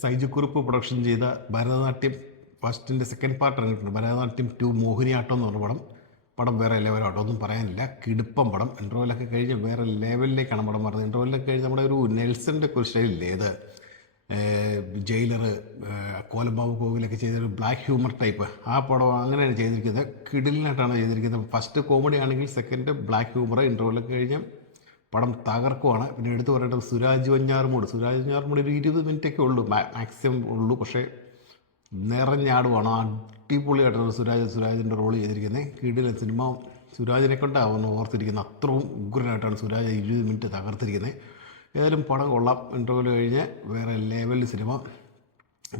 സൈജുക്കുറുപ്പ് production ചെയ്ത Bharatanatyam ഫസ്റ്റിൻ്റെ second part ഇറങ്ങിയിട്ടുണ്ട്. ഭരതനാട്യം 2 മോഹിനിയാട്ടം എന്ന് പറഞ്ഞ പടം വേറെ ലെവലാട്ടോ, ഒന്നും പറയാനില്ല. കിടുപ്പം പടം. ഇൻ്റർവെല്ലൊക്കെ കഴിഞ്ഞ് വേറെ ലെവലിലേക്കാണ് പടം പറഞ്ഞത്. ഇൻ്റർവെല്ലൊക്കെ കഴിഞ്ഞ് നമ്മുടെ ഒരു നെൽസൻ്റെ ഒക്കെ ഒരു സ്റ്റൈലില്ലേ, ഏത് ജയിലർ, കോലംബാബു കോവിലൊക്കെ ചെയ്തൊരു ബ്ലാക്ക് ഹ്യൂമർ ടൈപ്പ് ആ പടം അങ്ങനെയാണ് ചെയ്തിരിക്കുന്നത്. കിടിലിനായിട്ടാണ് ചെയ്തിരിക്കുന്നത്. ഫസ്റ്റ് കോമഡി ആണെങ്കിൽ സെക്കൻഡ് ബ്ലാക്ക് ഹ്യൂമർ. ഇൻ്റർവെല്ലൊക്കെ കഴിഞ്ഞ് പടം തകർക്കുവാണ്. പിന്നെ എടുത്തു പറയേണ്ടത് സുരാജ് വെഞ്ഞാറുമൂട് ഒരു 20 മിനിറ്റൊക്കെ ഉള്ളൂ മാക്സിമം ഉള്ളൂ, പക്ഷേ നിറഞ്ഞാടുവാണ്. അടിപൊളിയായിട്ടാണ് സുരാജിൻ്റെ റോൾ ചെയ്തിരിക്കുന്നത്. കിടിലൻ സിനിമ. സുരാജിനെ കൊണ്ടാവുന്നു ഓർത്തിരിക്കുന്നത്. അത്രയും ഉഗ്രനായിട്ടാണ് സുരാജ് 20 മിനിറ്റ് തകർത്തിരിക്കുന്നത്. ഏതായാലും പടം കൊള്ളാം. ഇൻ്റർവെൽ കഴിഞ്ഞ് വേറെ ലെവലിൽ സിനിമ.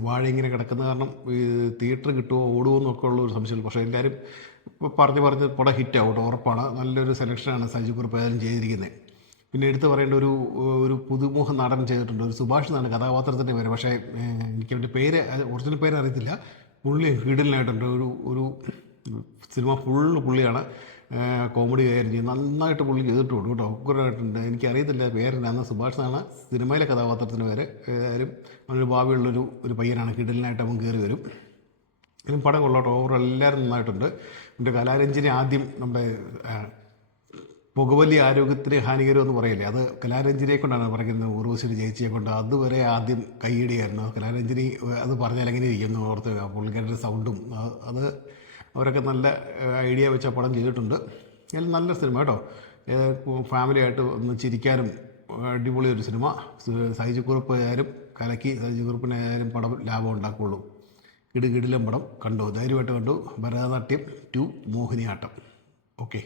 വാഴ ഇങ്ങനെ കിടക്കുന്ന കാരണം ഈ തിയേറ്റർ കിട്ടുമോ ഓടുമോ എന്നൊക്കെ ഉള്ള ഒരു സംശയമില്ല. പക്ഷേ എല്ലാവരും പറഞ്ഞ് പടം ഹിറ്റാവും, ഉറപ്പാണ്. നല്ലൊരു സെലക്ഷനാണ് സൈജു കുറുപ്പ് ഏതായാലും ചെയ്തിരിക്കുന്നത്. പിന്നെ എടുത്ത് പറയേണ്ട ഒരു പുതുമുഖ നടൻ ചെയ്തിട്ടുണ്ട്. ഒരു സുഭാഷ് എന്നാണ് കഥാപാത്രത്തിൻ്റെ പേര്, പക്ഷേ എനിക്ക് അവൻ്റെ പേര് ഒറിജിനൽ പേര് അറിയത്തില്ല. പുള്ളി ഹിഡലിനായിട്ടുണ്ട്. ഒരു സിനിമ ഫുള്ള് പുള്ളിയാണ് കോമഡി കൈകാര്യം ചെയ്യുന്നത്. നന്നായിട്ട് പുള്ളി ചെയ്തിട്ടുണ്ട് കേട്ടോ, ഉഗ്രനായിട്ടുണ്ട്. എനിക്കറിയത്തില്ല പേരെന്നാണ്. സുഭാഷ് എന്നാണ് സിനിമയിലെ കഥാപാത്രത്തിൻ്റെ പേര്. ഏതായാലും അവനൊരു ഭാവിയുള്ളൊരു പയ്യനാണ്. ഹിഡലിനായിട്ട് അവൻ കയറി വരും. ഇതിനും പടം കൊള്ളാട്ടോ. ഓവറോൾ എല്ലാവരും നന്നായിട്ടുണ്ട്. എൻ്റെ കലാരഞ്ജനി ആദ്യം നമ്മുടെ പുകവലി ആരോഗ്യത്തിന് ഹാനികരമെന്ന് പറയില്ലേ, അത് കലാരഞ്ജനിയെ കൊണ്ടാണ് പറയുന്നത്. ഉർവശിയുടെ ചേച്ചിയെ കൊണ്ട് അതുവരെ ആദ്യം കൈയടിയായിരുന്നു. കലാരഞ്ജനി അത് പറഞ്ഞാൽ എങ്ങനെ ഇരിക്കുന്നു ഓർത്ത്, പുള്ളിക്കാരുടെ സൗണ്ടും അത് അവരൊക്കെ നല്ല ഐഡിയ വെച്ച പടം ചെയ്തിട്ടുണ്ട്. എല്ലാം നല്ല സിനിമ കേട്ടോ. ഫാമിലിയായിട്ട് ഒന്ന് ചിരിക്കാനും അടിപൊളി ഒരു സിനിമ. സൈജു കുറുപ്പ് ആയാലും കലക്കി. സൈജു കുറുപ്പിനായാലും പടം ലാഭം ഉണ്ടാക്കുകയുള്ളൂ. കിടിലം പടം. കണ്ടു, ധൈര്യമായിട്ട് കണ്ടു. ഭരതനാട്യം 2 മോഹിനിയാട്ടം. ഓക്കെ.